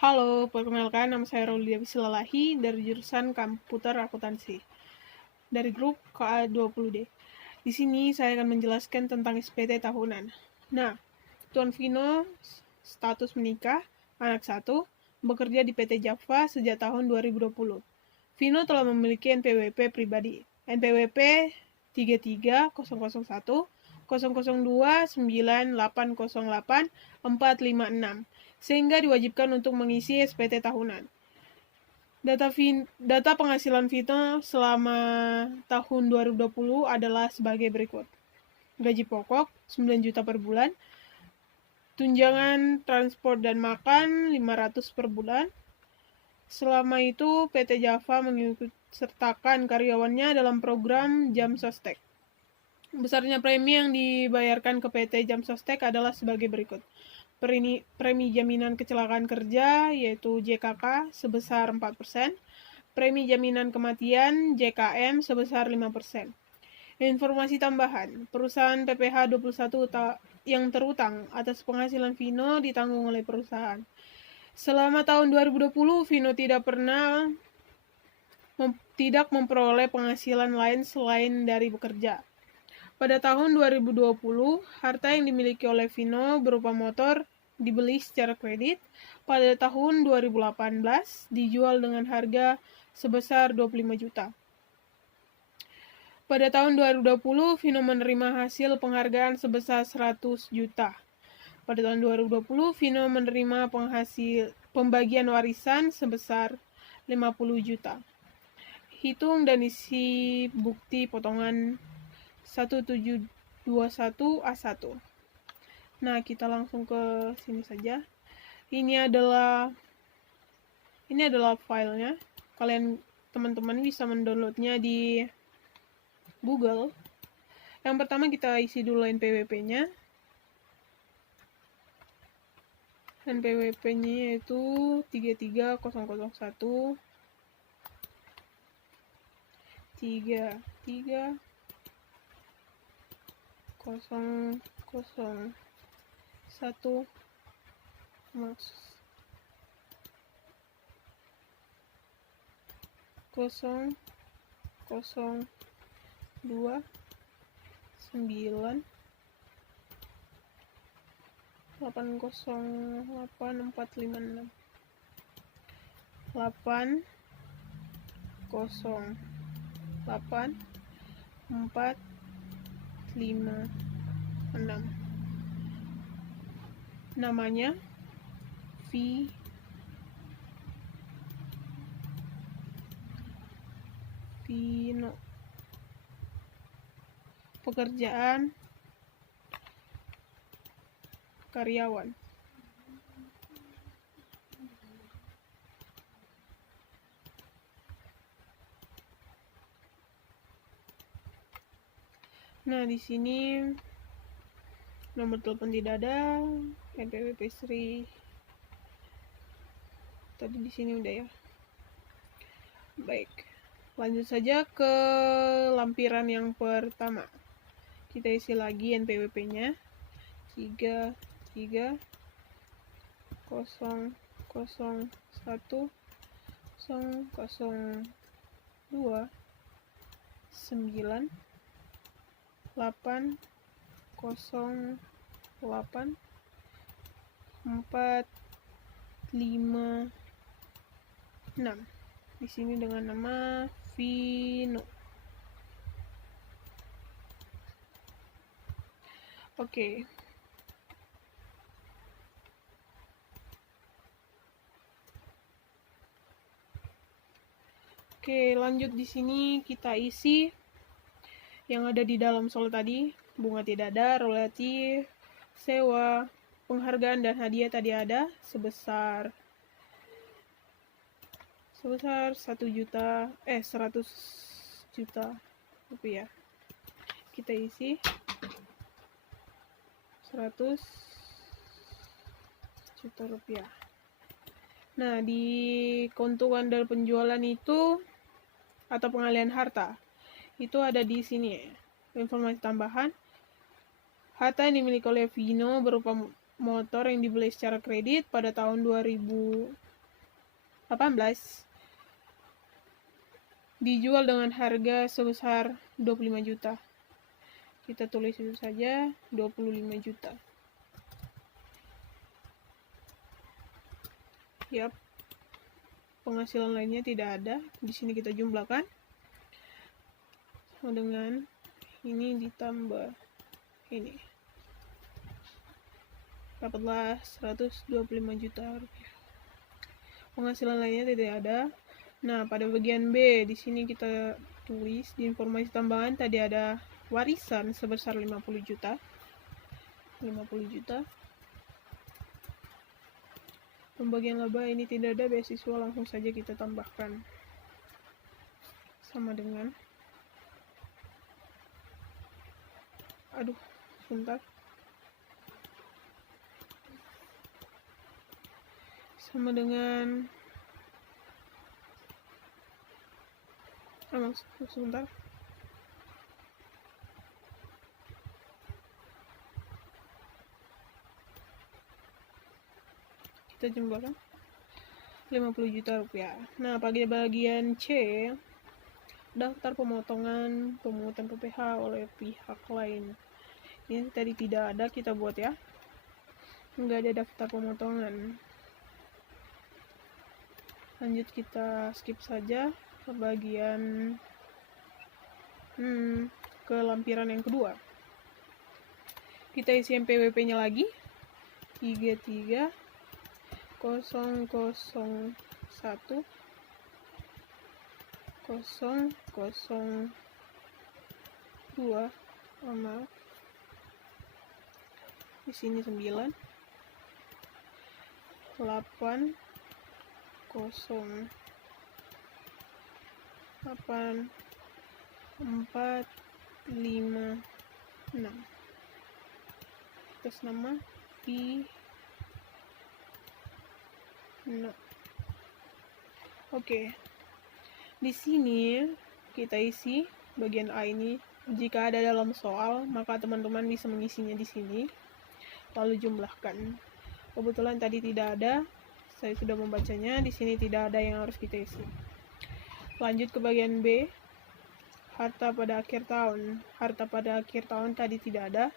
Halo, perkenalkan nama saya Raulia Silalahi dari jurusan Komputer Akuntansi dari grup KA20D. Di sini saya akan menjelaskan tentang SPT tahunan. Nah, Tuan Vino status menikah, anak 1, bekerja di PT Java sejak tahun 2020. Vino telah memiliki NPWP pribadi, NPWP 33001 002 9808 456, sehingga diwajibkan untuk mengisi SPT tahunan. Data penghasilan Vino selama tahun 2020 adalah sebagai berikut. Gaji pokok 9 juta per bulan, tunjangan transport dan makan 500 per bulan. Selama itu PT Java mengikutsertakan karyawannya dalam program Jam Sostek. Besarnya premi yang dibayarkan ke PT Jam Sostek adalah sebagai berikut. Premi jaminan kecelakaan kerja yaitu JKK sebesar 4%, premi jaminan kematian JKM sebesar 5%. Informasi tambahan, perusahaan PPh 21 yang terutang atas penghasilan Vino ditanggung oleh perusahaan. Selama tahun 2020, Vino tidak memperoleh penghasilan lain selain dari bekerja. Pada tahun 2020, harta yang dimiliki oleh Vino berupa motor dibeli secara kredit. Pada tahun 2018, dijual dengan harga sebesar 25 juta. Pada tahun 2020, Vino menerima hasil penghargaan sebesar 100 juta. Pada tahun 2020, Vino menerima pembagian warisan sebesar 50 juta. Hitung dan isi bukti potongan 1721A1. Nah, kita langsung ke sini saja. Ini adalah filenya. Teman-teman bisa mendownloadnya di Google. Yang pertama kita isi dulu NPWP-nya. NPWP-nya yaitu 33001 33001 002 9 808 456 808 456. Namanya Vino. Pekerjaan karyawan. Nah, di sini nomor telepon tidak ada, NPWP Sri. Tadi di sini udah ya. Baik. Lanjut saja ke lampiran yang pertama. Kita isi lagi NPWP-nya. 33001 002 9 808 456. Di sini dengan nama Vino. Oke. Oke, lanjut di sini kita isi yang ada di dalam soal tadi. Bunga tidak ada, royalti, sewa, penghargaan dan hadiah tadi ada sebesar 100 juta rupiah. Kita isi 100 juta rupiah. Nah, di keuntungan dari penjualan itu atau pengalihan harta itu ada di sini ya. Informasi tambahan, harta yang dimiliki oleh Vino berupa motor yang dibeli secara kredit pada tahun 2020 dijual dengan harga sebesar 25 juta. Kita tulis itu saja, 25 juta. Yap. Penghasilan lainnya tidak ada. Di sini kita jumlahkan sama dengan ini ditambah ini. Dapatlah 125 juta rupiah. Penghasilan lainnya tidak ada. Nah, pada bagian B di sini kita tulis di informasi tambahan tadi ada warisan sebesar 50 juta. 50 juta. Pembagian laba ini tidak ada beasiswa, langsung saja kita tambahkan. Sama dengan sebentar. Sama dengan sebentar. Kita jumlahkan 50 juta rupiah. Nah, pada bagian C, daftar pemotongan pemungutan PPh oleh pihak lain. Ini tadi tidak ada, kita buat ya. Enggak ada daftar pemotongan. Lanjut kita skip saja ke bagian ke lampiran yang kedua. Kita isi NPWP-nya lagi. 33 001 002. Di sini 9 8 0 8 4 5 6. Atas nama I. No. Oke. Di sini kita isi bagian A ini. Jika ada dalam soal, maka teman-teman bisa mengisinya di sini. Lalu jumlahkan. Kebetulan tadi tidak ada, saya sudah membacanya. Di sini tidak ada yang harus kita isi. Lanjut ke bagian B. Harta pada akhir tahun. Harta pada akhir tahun tadi tidak ada.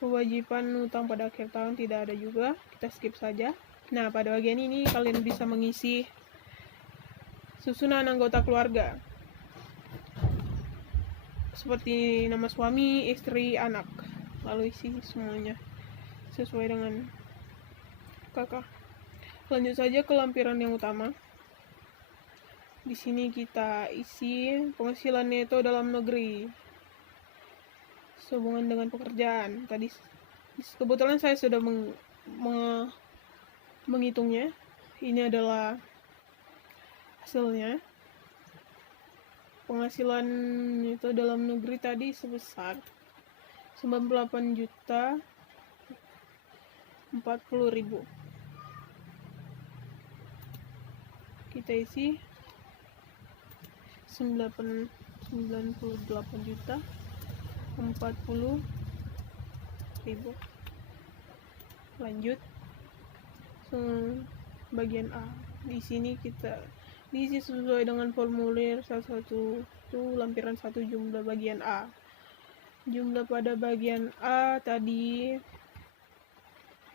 Kewajiban utang pada akhir tahun tidak ada juga. Kita skip saja. Nah, pada bagian ini kalian bisa mengisi susunan anggota keluarga. Seperti nama suami, istri, anak. Lalu isi semuanya sesuai dengan kakak. Lanjut saja ke lampiran yang utama. Di sini kita isi penghasilan neto dalam negeri sehubungan dengan pekerjaan. Tadi kebetulan saya sudah menghitungnya. Ini adalah hasilnya. Penghasilan itu dalam negeri tadi sebesar 98 juta 40.000. Kita isi 98 juta 40.000. Lanjut bagian A. Di sini kita diisi sesuai dengan formulir 1 itu lampiran 1 jumlah bagian A. Jumlah pada bagian A tadi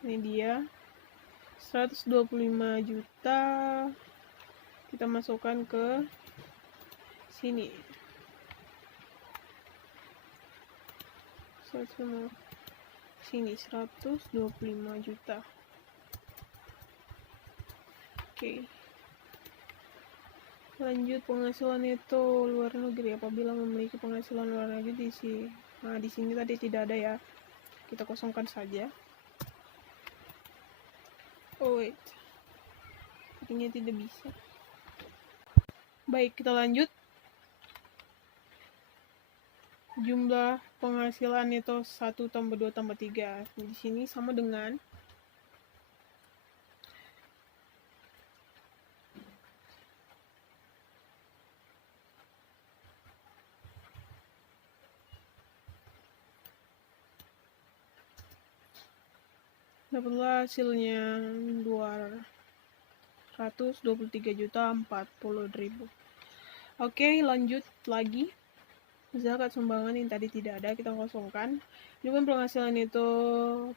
ini dia 125 juta. Kita masukkan ke sini. Sini 125 juta. Oke. Lanjut penghasilan itu luar negeri. Apabila memiliki penghasilan luar negeri diisi. Nah, di sini tadi tidak ada ya. Kita kosongkan saja. Oh wait. Sepertinya tidak bisa. Baik, kita lanjut. Jumlah penghasilan itu 1 tambah 2 tambah 3. Di sini sama dengan dapatlah hasilnya 200 123.040.000. Oke, lanjut lagi. Zakat sumbangan yang tadi tidak ada, kita kosongkan. Juga penghasilan itu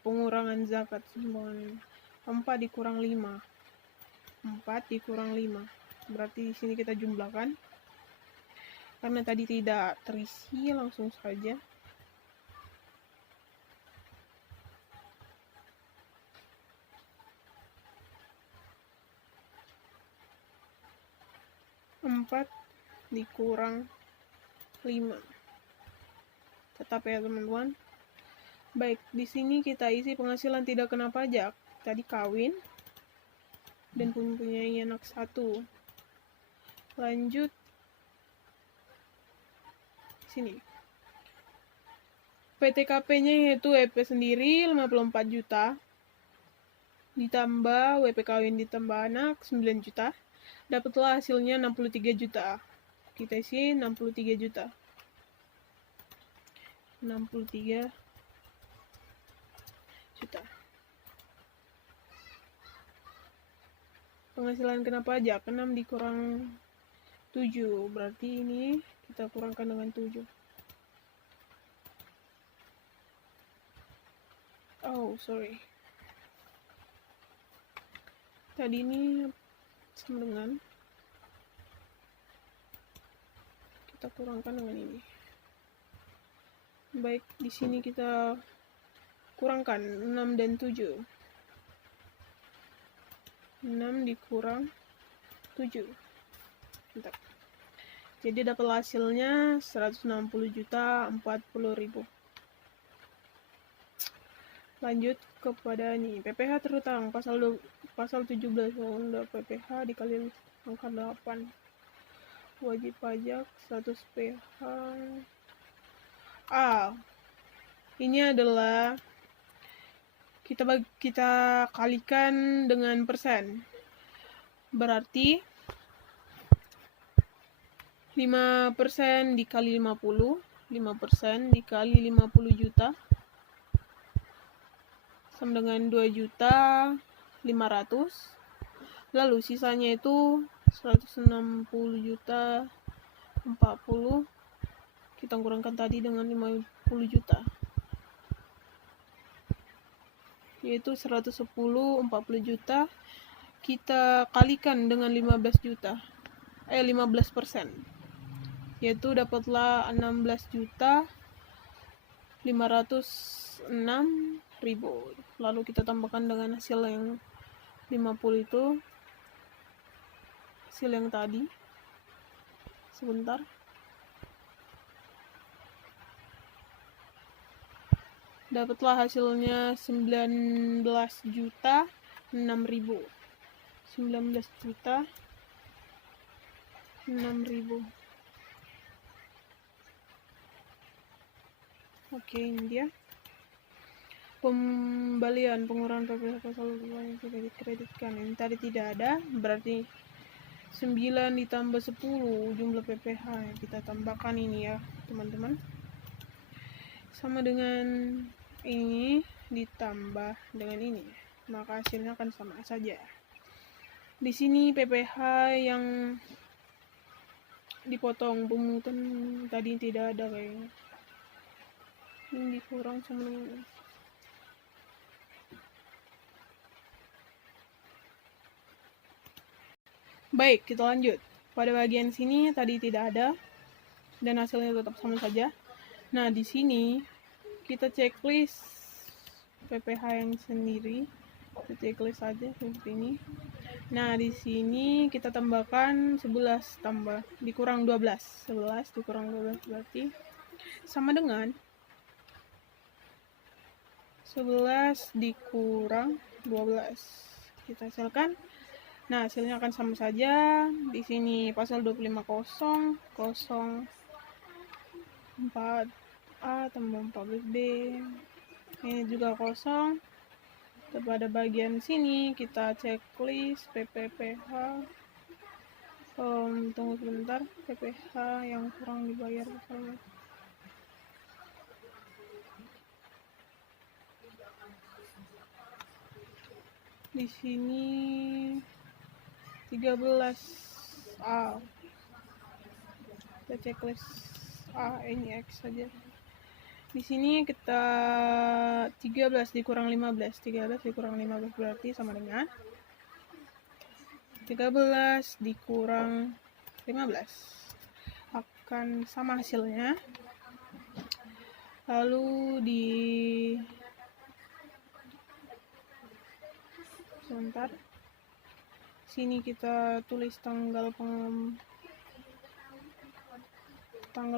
pengurangan zakat sumbangan. 4 dikurang 5. 4 dikurang 5. Berarti di sini kita jumlahkan. Karena tadi tidak terisi, langsung saja. Empat dikurang 5. Tetap ya teman-teman. Baik, di sini kita isi penghasilan tidak kena pajak. Tadi kawin dan mempunyai anak 1. Lanjut sini. PTKP-nya yaitu WP sendiri 54 juta. Ditambah WP kawin ditambah anak 9 juta. Dapatlah hasilnya 63 juta. Kita isi 63 juta. 63 juta. Penghasilan kena pajak 6 dikurang 7. Berarti ini kita kurangkan dengan 7. Oh, sorry. Tadi ini sama dengan, kita kurangkan dengan ini. Baik, di sini kita kurangkan 6 dan 7. 6 dikurang 7. Bentar. Jadi dapat hasilnya 160.040.000. Lanjut kepada nih, PPh terutang pasal 17 Undang-Undang PPh dikali angka 8. Wajib pajak status PH. Ini adalah kita kalikan dengan persen. Berarti 5% dikali 50, 5% dikali 50 juta sama dengan 2.500.000. Lalu sisanya itu 160 juta 40. Kita kurangkan tadi dengan 50 juta. Yaitu 110 40 juta kita kalikan dengan 15 juta. 15%. Yaitu dapatlah 16.506.000. Lalu kita tambahkan dengan hasil yang 50 itu, hasil yang tadi. Sebentar. Dapatlah hasilnya 19.006.000. 19.006.000. Oke, ini dia. Pembalian pengurangan PPh pasal 2 yang sudah dikreditkan. Ini tadi tidak ada, berarti 9 ditambah 10 jumlah PPh yang kita tambahkan ini ya, teman-teman. Sama dengan ini ditambah dengan ini, maka hasilnya akan sama saja. Di sini PPh yang dipotong pungutan tadi tidak ada kayaknya. Ini dikurang sama dengan baik, kita lanjut. Pada bagian sini tadi tidak ada dan hasilnya tetap sama saja. Nah, di sini kita checklist PPh yang sendiri. Kita checklist saja seperti ini. Nah, di sini kita tambahkan 11 tambah dikurang 12. 11 dikurang 12 berarti sama dengan 11 dikurang 12. Kita hasilkan. Nah, hasilnya akan sama saja. Di sini pasal 25 4A tambah 14B. Ini juga kosong. Pada bagian sini kita checklist PPPH. Tunggu sebentar. PPH yang kurang dibayar misalnya. Di sini 13A. Kita checklist A, ini X saja. Di sini kita 13 dikurang 15. 13 dikurang 15 berarti sama dengan 13 dikurang 15. Akan sama hasilnya. Lalu sebentar. Sini kita tulis tanggal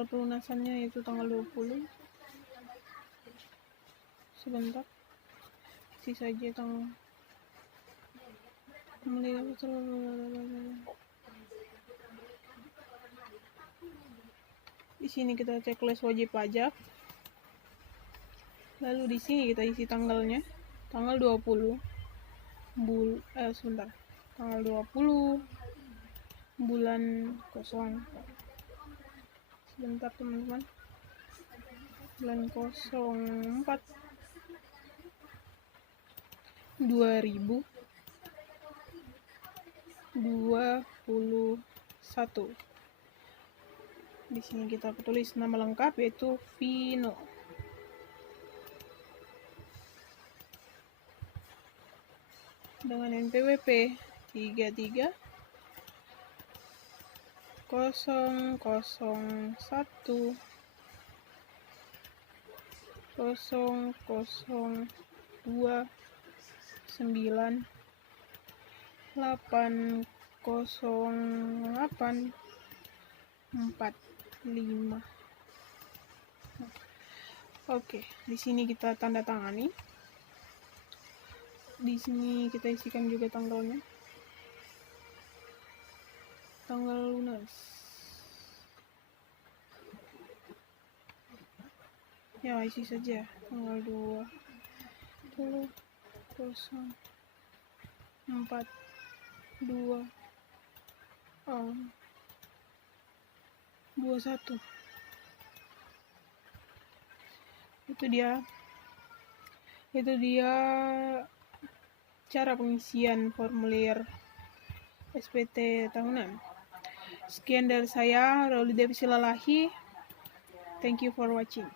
pelunasannya, yaitu tanggal 20. Sebentar, isi saja tanggal. Di sini kita checklist wajib pajak. Lalu di sini kita isi tanggalnya, tanggal 20 tanggal 20 bulan 0. Sebentar teman-teman, bulan 04 2021. Di sini kita tulis nama lengkap, yaitu Vino. Dengan NPWP 33 001 002 9 808 45. Oke, di sini kita tanda tangani. Di sini kita isikan juga tanggalnya, tanggal lunas. Ya, isi saja tanggal 20 04 2 21. Itu dia cara pengisian formulir SPT tahunan. Sekian dari saya, Rauli Devi Silalahi. Thank you for watching.